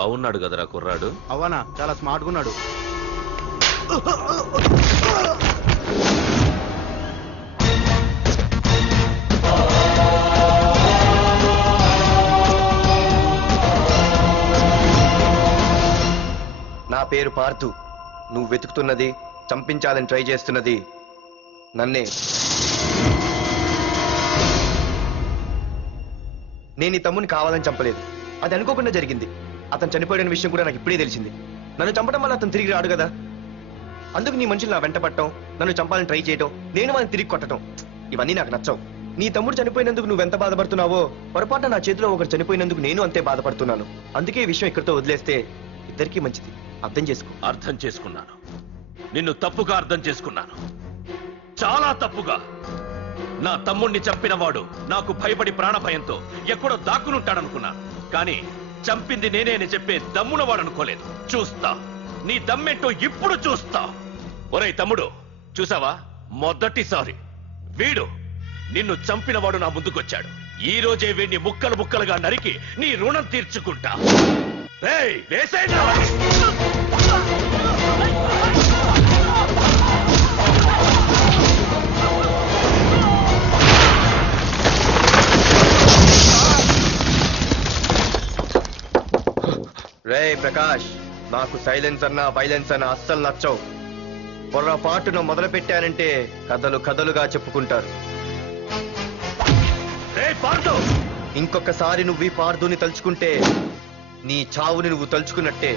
బాగున్నాడు కదరా కుర్రాడు. అవనా చాలా స్మార్ట్ గా ఉన్నాడు. నా పేరు పార్థు. నువ్వు వెతుకుతున్నది, చంపించాలని ట్రై చేస్తున్నది నన్నే. నేను ఈ తమ్ముని కావాలని చంపలేదు, అది అనుకోకుండా జరిగింది. అతను చనిపోయిన విషయం కూడా నాకు ఇప్పుడే తెలిసింది. నన్ను చంపడం వల్ల అతను తిరిగి రాడు కదా, అందుకు నీ మనుషులు నా వెంట పట్టడం, నన్ను చంపాలని ట్రై చేయటం, నేను వాళ్ళని తిరిగి కొట్టడం, ఇవన్నీ నాకు నచ్చవు. నీ తమ్ముడు చనిపోయినందుకు నువ్వెంత బాధపడుతున్నావో, పొరపాటున నా చేతిలో ఒకరు చనిపోయినందుకు నేను అంతే బాధపడుతున్నాను. అందుకే ఈ విషయం ఇక్కడితో వదిలేస్తే ఇద్దరికీ మంచిది. అర్థం చేసుకో. అర్థం చేసుకున్నాను. నిన్ను తప్పుగా అర్థం చేసుకున్నాను, చాలా తప్పుగా. నా తమ్ముణ్ణి చంపినవాడు నాకు భయపడి ప్రాణభయంతో ఎక్కడో దాక్కునుంటాడనుకున్నాను. కానీ చంపింది నేనే అని చెప్పే దమ్మునవాడు అనుకోలేదు. చూస్తా, నీ దమ్మెంటో ఇప్పుడు చూస్తా. ఒరేయ్ తమ్ముడు, చూసావా, మొదటిసారి వీడు నిన్ను చంపినవాడు నా ముందుకొచ్చాడు. ఈ రోజే వీడిని ముక్కలు ముక్కలుగా నరికి నీ రుణం తీర్చుకుంటా. వేసేయండి. రే ప్రకాష్, నాకు సైలెన్స్ అన్నా వైలెన్స్ అన్నా అస్సలు నచ్చవు. పొరపాటున మొదలు పెట్టానంటే కథలు కథలుగా చెప్పుకుంటారు. ఇంకొకసారి నువ్వు ఈ పార్థుని తలుచుకుంటే నీ చావుని నువ్వు తలుచుకున్నట్టే.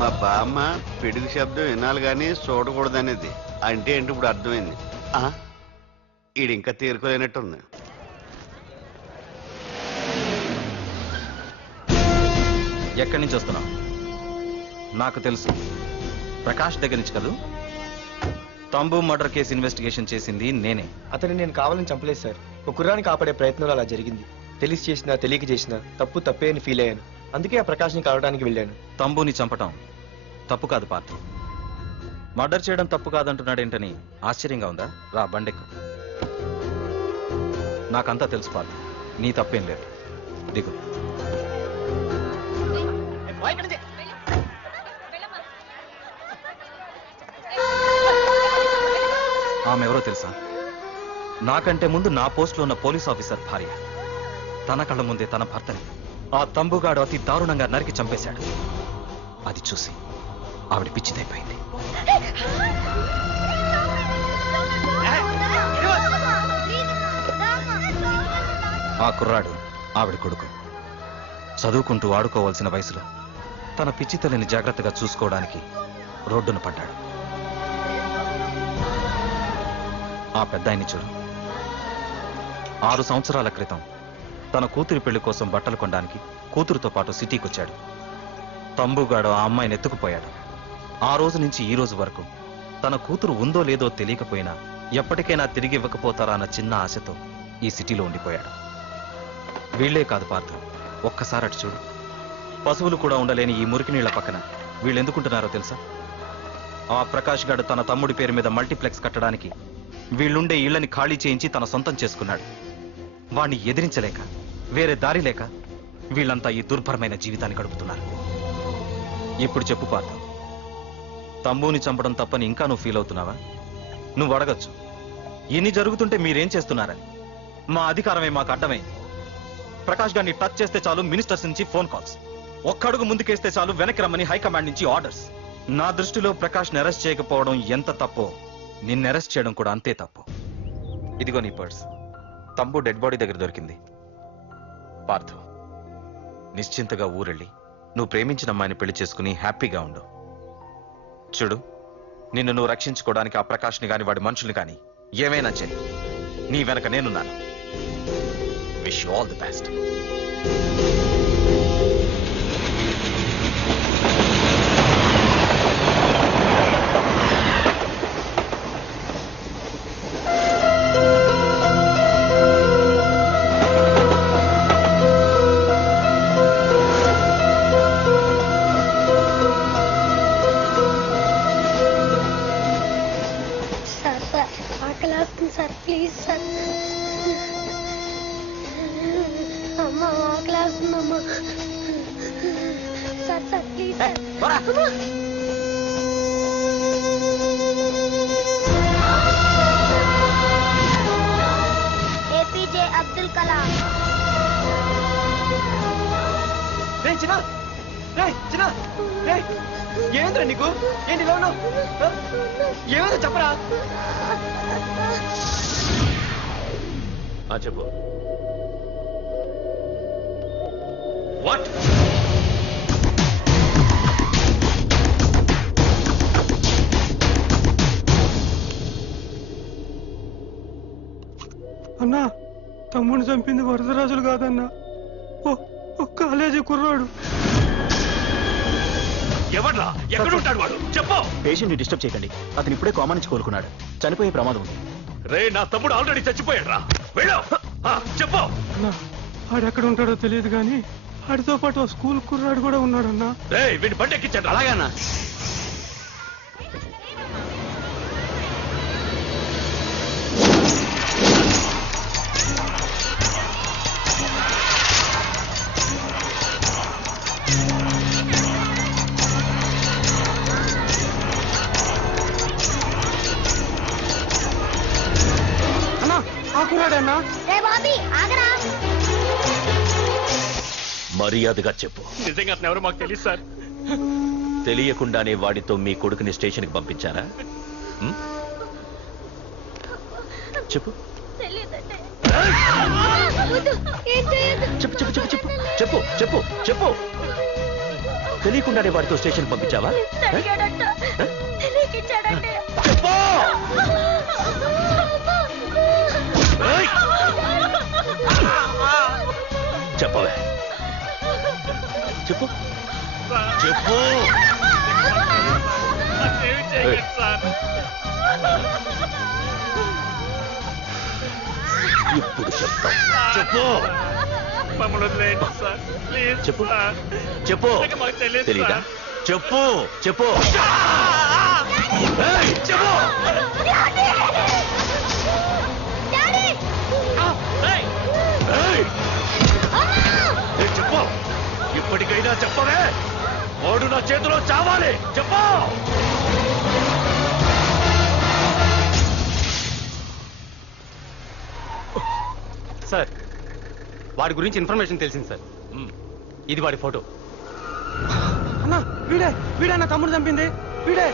మా బామ్మ పిడుగు శబ్దం వినాలి కానీ చూడకూడదనేది. అంటే ఏంటి ఇప్పుడు అర్థమైంది. ఈడు ఇంకా తీరుకోలేనట్టుంది. ఎక్కడి నుంచి వస్తున్నావు? నాకు తెలుసు, ప్రకాష్ దగ్గర నుంచి కదూ. తంబు మర్డర్ కేసు ఇన్వెస్టిగేషన్ చేసింది నేనే. అతన్ని నేను కావాలని చంపలేదు సార్. ఒక కుర్రాన్ని కాపాడే ప్రయత్నంలో అలా జరిగింది. తెలిసి చేసినా తెలియక చేసినా తప్పు తప్పే అని ఫీల్ అయ్యాను. అందుకే ఆ ప్రకాష్ని కలవడానికి వెళ్ళాను. తంబుని చంపటం తప్పు కాదు పార్థు. మర్డర్ చేయడం తప్పు కాదంటున్నాడేంటని ఆశ్చర్యంగా ఉందా? రా బండెక్కు. నాకంతా తెలుసు పార్థు, నీ తప్పేం లేదు. దిగు. ఆమె ఎవరో తెలుసా? నాకంటే ముందు నా పోస్టులో ఉన్న పోలీస్ ఆఫీసర్ భార్య. తన కళ్ళ ముందే తన భర్తని ఆ తంబుగాడు అతి దారుణంగా నరికి చంపేశాడు. అది చూసి ఆవిడ పిచ్చిదైపోయింది. ఆ కుర్రాడు ఆవిడ కొడుకు. చదువుకుంటూ ఆడుకోవాల్సిన వయసులో తన పిచ్చి తల్లిని జాగ్రత్తగా చూసుకోవడానికి రోడ్డున పడ్డాడు. ఆ పెద్దాయన్ని చూడు. 6 సంవత్సరాల క్రితం తన కూతురి పెళ్లి కోసం బట్టలు కొనడానికి కూతురుతో పాటు సిటీకి వచ్చాడు. తంబుగాడు ఆ అమ్మాయిని ఎత్తుకుపోయాడు. ఆ రోజు నుంచి ఈ రోజు వరకు తన కూతురు ఉందో లేదో తెలియకపోయినా ఎప్పటికైనా తిరిగి ఇవ్వకపోతారా అన్న చిన్న ఆశతో ఈ సిటీలో ఉండిపోయాడు. వీళ్లే కాదు పార్థ, ఒక్కసారి అటు చూడు. పశువులు కూడా ఉండలేని ఈ మురికి నీళ్ల పక్కన వీళ్ళు ఎందుకుంటున్నారో తెలుసా? ఆ ప్రకాష్ గాడు తన తమ్ముడి పేరు మీద మల్టీప్లెక్స్ కట్టడానికి వీళ్ళుండే ఇళ్లని ఖాళీ చేయించి తన సొంతం చేసుకున్నాడు. వాణ్ణి ఎదిరించలేక, వేరే దారి లేక వీళ్ళంతా ఈ దుర్భరమైన జీవితాన్ని గడుపుతున్నారు. ఇప్పుడు చెప్పు పార్థ, తంబుని చంపడం తప్పని ఇంకా నువ్వు ఫీల్ అవుతున్నావా? నువ్వు అడగచ్చు, ఇన్ని జరుగుతుంటే మీరేం చేస్తున్నారని. మా అధికారమే మాకు అడ్డమే. ప్రకాష్ గారిని టచ్ చేస్తే చాలు మినిస్టర్స్ నుంచి ఫోన్ కాల్స్, ఒక్కడుగు ముందుకేస్తే చాలు వెనక్కి రమ్మని హైకమాండ్ నుంచి ఆర్డర్స్. నా దృష్టిలో ప్రకాష్ని అరెస్ట్ చేయకపోవడం ఎంత తప్పో నిన్ను అరెస్ట్ చేయడం కూడా అంతే తప్పు. ఇదిగో నీ పర్స్. తంబు డెడ్ బాడీ దగ్గర దొరికింది. పార్థు, నిశ్చింతగా ఊరెళ్ళి నువ్వు ప్రేమించిన అమ్మాయిని పెళ్లి చేసుకుని హ్యాపీగా ఉండు. చూడు, నిన్ను నువ్వు రక్షించుకోవడానికి ఆ ప్రకాష్ని కాని వాడి మనుషుల్ని కాని ఏమైనా చేయి. నీ వెనక నేనున్నాను. Wish you all the best. వస్తుందమ్మా. Sir sir please sir. అమ్మా. ఏపీజే అబ్దుల్ కలాం. రే చిన్న రే చిన్న రే ఏమైందిరా నీకు? ఏంటి ఇలా ఉన్నావు? ఏమైందో చెప్పరా? చెప్పు. వాట్? అన్నా, తమ్ముడిని చంపింది వరదరాజులు కాదన్నా, ఓ కాలేజీ కుర్రాడు. ఎవడ్రా? ఎక్కడుంటాడు వాడు? చెప్పు. పేషెంట్ ని డిస్టర్బ్ చేయకండి, అతను ఇప్పుడే కామా నుంచి కోలుకున్నాడు, చనిపోయే ప్రమాదం ఉంది. రే, నా తమ్ముడు ఆల్రెడీ చచ్చిపోయాడు రా. వెళ్ళు. చెప్పు. అన్నా, ఆడెక్కడ ఉంటాడో తెలియదు కానీ ఆడితో పాటు స్కూల్ కుర్రాడు కూడా ఉన్నాడన్నా. రే, వీడి బండి ఎక్కించండి. అలాగేనా? కుర్రాడన్నా. రే బాబీ ఆగరా. మర్యాదగా చెప్పు. నిజంగా అతను ఎవరో మాకు తెలియదు సార్. తెలియకుండానే వాడితో మీ కొడుకుని స్టేషన్కి పంపించారా? చెప్పు. చెప్పు చెప్పు చెప్పు చెప్పు చెప్పు చెప్పు చెప్పు. తెలియకుండానే వాడితో స్టేషన్కి పంపించావా? చెప్పు. చెప్పవే. చెప్పు చెప్పు. ఇప్పుడు చెప్తా. చెప్పు. చెప్పు చెప్పు. తెలీదా? చెప్పు చెప్పు. చెప్పు. చెప్పు. ఇప్పటికైనా చెప్పవే. వాడు నా చేతిలో చావాలి. చెప్పు. సార్, వాడి గురించి ఇన్ఫర్మేషన్ తెలిసింది సార్. ఇది వాడి ఫోటో. అన్నా, వీడే నా తమ్ముడు చంపింది, వీడే.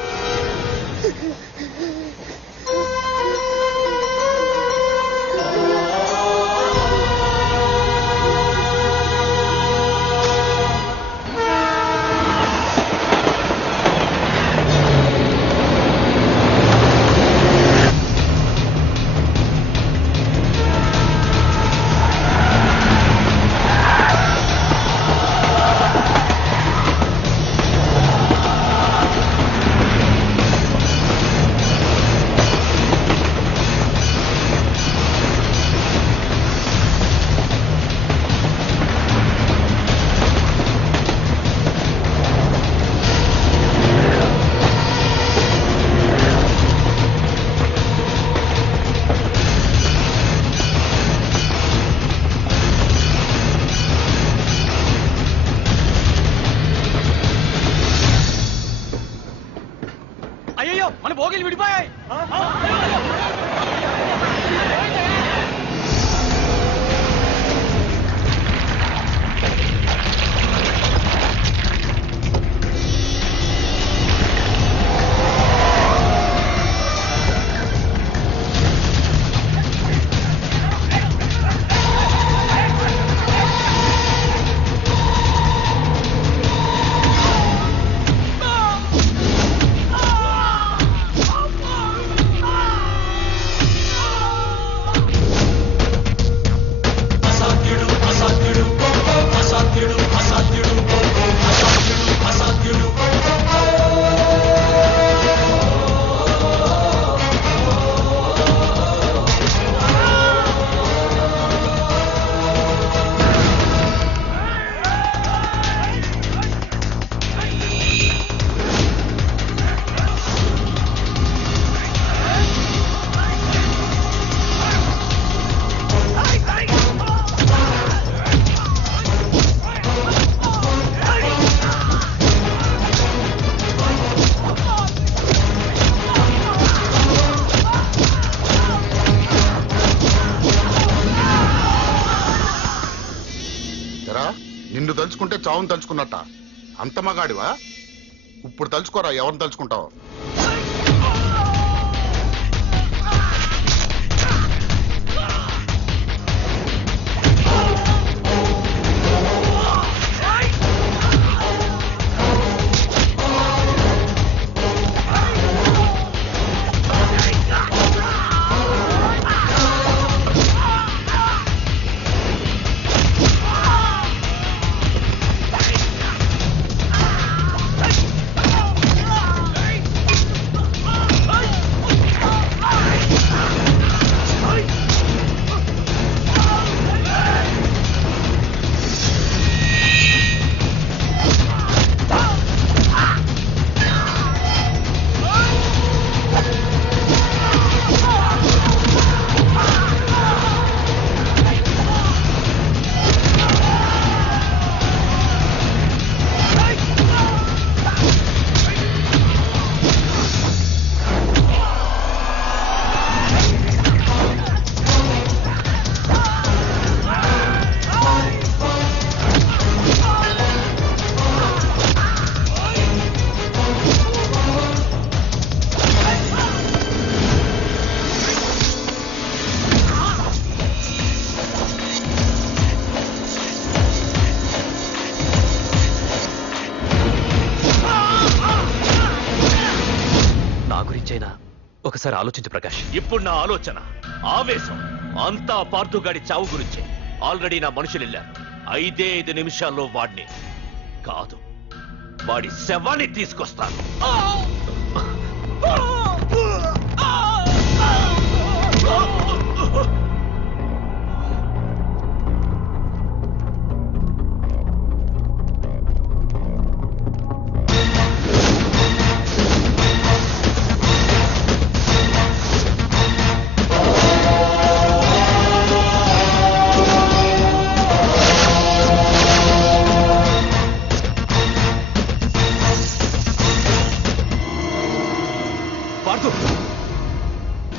నిన్ను తలుచుకుంటే చావును తలుచుకున్నట్ట. అంత మగాడివా? ఇప్పుడు తలుచుకోరా, ఎవరిని తలుచుకుంటావు? ఒకసారి ఆలోచించు ప్రకాష్. ఇప్పుడు నా ఆలోచన, ఆవేశం అంతా పార్థుగాడి చావు గురించే. ఆల్రెడీ నా మనుషులు వెళ్ళారు. 5 నిమిషాల్లో వాడిని కాదు, వాడి శవాన్ని తీసుకొస్తాను.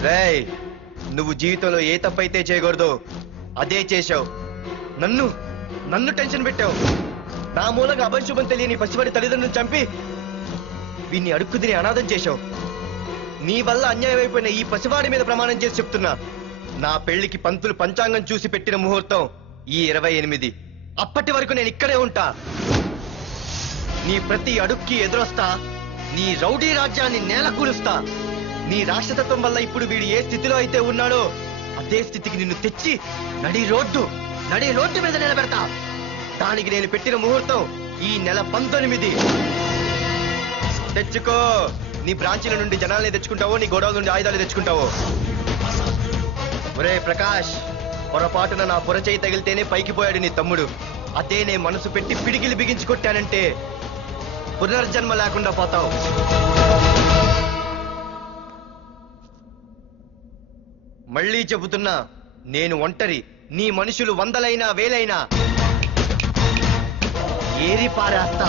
రేయ్, నువ్వు జీవితంలో ఏ తప్పైతే చేయకూడదో అదే చేశావు. నన్ను టెన్షన్ పెట్టావు. నా మూలంగా అభంశుభం తెలియని పసివాడి తల్లిదండ్రులను చంపి వీన్ని అడుక్కు తిని అనాథం చేశావు. నీ వల్ల అన్యాయం అయిపోయిన ఈ పసివాడి మీద ప్రమాణం చేసి చెప్తున్నా, నా పెళ్లికి పంతులు పంచాంగం చూసి పెట్టిన ముహూర్తం ఈ 28. అప్పటి వరకు నేను ఇక్కడే ఉంటా. నీ ప్రతి అడుక్కి ఎదురొస్తా. నీ రౌడీ రాజ్యాన్ని నేలకూలుస్తా. నీ రాక్షసత్వం వల్ల ఇప్పుడు వీడు ఏ స్థితిలో అయితే ఉన్నాడో అదే స్థితికి నిన్ను తెచ్చి నడి రోడ్డు మీద నిలబెడతా. దానికి నేను పెట్టిన ముహూర్తం ఈ నెల 19. తెచ్చుకో. నీ బ్రాంచీల నుండి జనాల్ని తెచ్చుకుంటావో, నీ గొడవల నుండి ఆయుధాలు తెచ్చుకుంటావో. ఒరే ప్రకాష్, పొరపాటున నా పొరచేయి తగిలితేనే పైకి పోయాడు నీ తమ్ముడు. అదే నే మనసు పెట్టి పిడికిలి బిగించి కొట్టానంటే పునర్జన్మ లేకుండా పోతావు. మళ్ళీ చెబుతున్నా, నేను ఒంటరి. నీ మనుషులు 100లైనా 1000లైనా ఏరి పారేస్తా.